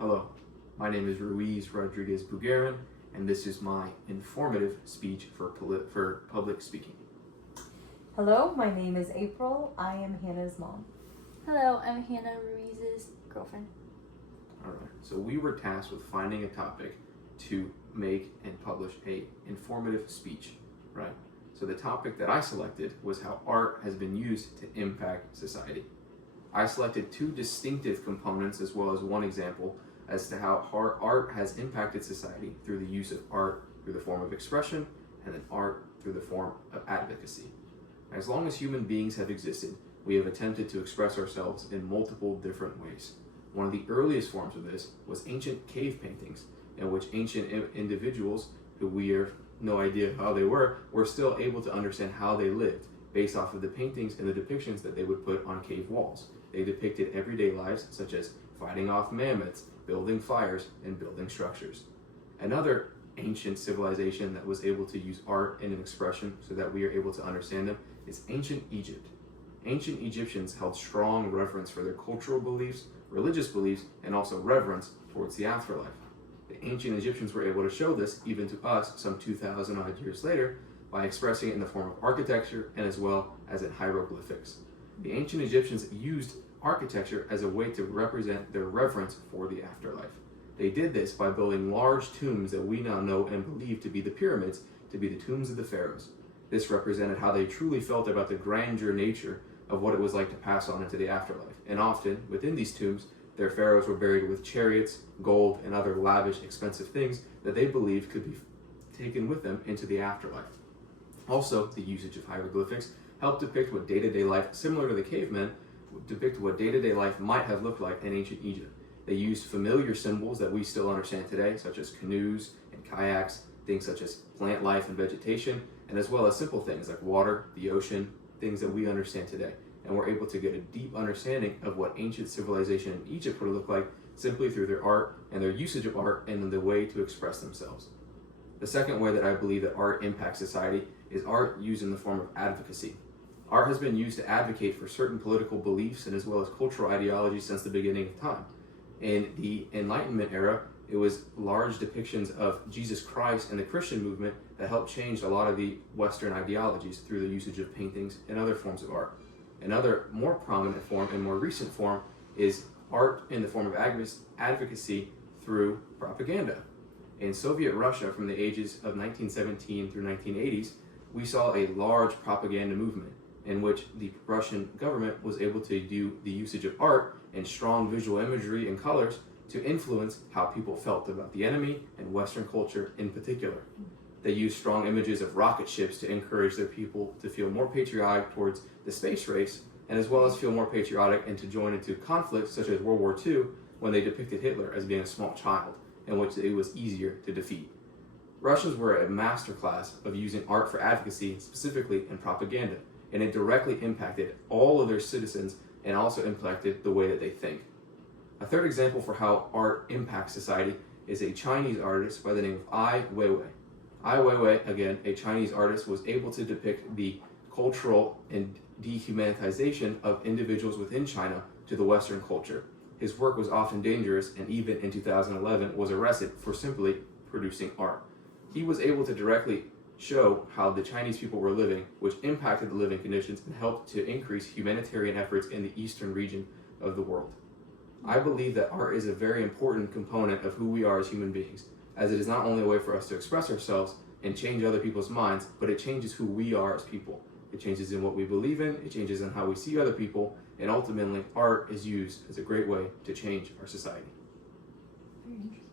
Hello, my name is Ruiz Rodriguez Bugarin, and this is my informative speech for public speaking. Hello, my name is April. I am Hannah's mom. Hello, I'm Hannah Ruiz's girlfriend. Alright, so we were tasked with finding a topic to make and publish a informative speech, right? So the topic that I selected was how art has been used to impact society. I selected two distinctive components as well as one example as to how art has impacted society through the use of art through the form of expression and then art through the form of advocacy. As long as human beings have existed, we have attempted to express ourselves in multiple different ways. One of the earliest forms of this was ancient cave paintings, in which ancient individuals, who we have no idea how they were still able to understand how they lived based off of the paintings and the depictions that they would put on cave walls. They depicted everyday lives such as fighting off mammoths, building fires, and building structures. Another ancient civilization that was able to use art in an expression so that we are able to understand them is ancient Egypt. Ancient Egyptians held strong reverence for their cultural beliefs, religious beliefs, and also reverence towards the afterlife. The ancient Egyptians were able to show this even to us some 2,000 odd years later by expressing it in the form of architecture and as well as in hieroglyphics. The ancient Egyptians used architecture as a way to represent their reverence for the afterlife. They did this by building large tombs that we now know and believe to be the pyramids, to be the tombs of the pharaohs. This represented how they truly felt about the grandeur nature of what it was like to pass on into the afterlife. And often, within these tombs, their pharaohs were buried with chariots, gold, and other lavish, expensive things that they believed could be taken with them into the afterlife. Also, the usage of hieroglyphics helped depict what day-to-day life, similar to the cavemen, depict what day-to-day life might have looked like in ancient Egypt. They used familiar symbols that we still understand today, such as canoes and kayaks, things such as plant life and vegetation, and as well as simple things like water, the ocean, things that we understand today. And we're able to get a deep understanding of what ancient civilization in Egypt would look like simply through their art and their usage of art and the way to express themselves. The second way that I believe that art impacts society is art used in the form of advocacy. Art has been used to advocate for certain political beliefs and as well as cultural ideologies since the beginning of time. In the Enlightenment era, it was large depictions of Jesus Christ and the Christian movement that helped change a lot of the Western ideologies through the usage of paintings and other forms of art. Another more prominent form and more recent form is art in the form of advocacy through propaganda. In Soviet Russia from the ages of 1917 through 1980s, we saw a large propaganda movement in which the Russian government was able to do the usage of art and strong visual imagery and colors to influence how people felt about the enemy and Western culture in particular. They used strong images of rocket ships to encourage their people to feel more patriotic towards the space race, and as well as feel more patriotic and to join into conflicts such as World War II when they depicted Hitler as being a small child, in which it was easier to defeat. Russians were a masterclass of using art for advocacy, specifically in propaganda, and it directly impacted all of their citizens and also impacted the way that they think. A third example for how art impacts society is a Chinese artist by the name of Ai Weiwei. Ai Weiwei, again, a Chinese artist, was able to depict the cultural and dehumanization of individuals within China to the Western culture. His work was often dangerous and even in 2011 was arrested for simply producing art. He was able to directly show how the Chinese people were living, which impacted the living conditions and helped to increase humanitarian efforts in the eastern region of the world. I believe that art is a very important component of who we are as human beings, as it is not only a way for us to express ourselves and change other people's minds, but it changes who we are as people. It changes in what we believe in, it changes in how we see other people, and ultimately art is used as a great way to change our society. Very interesting.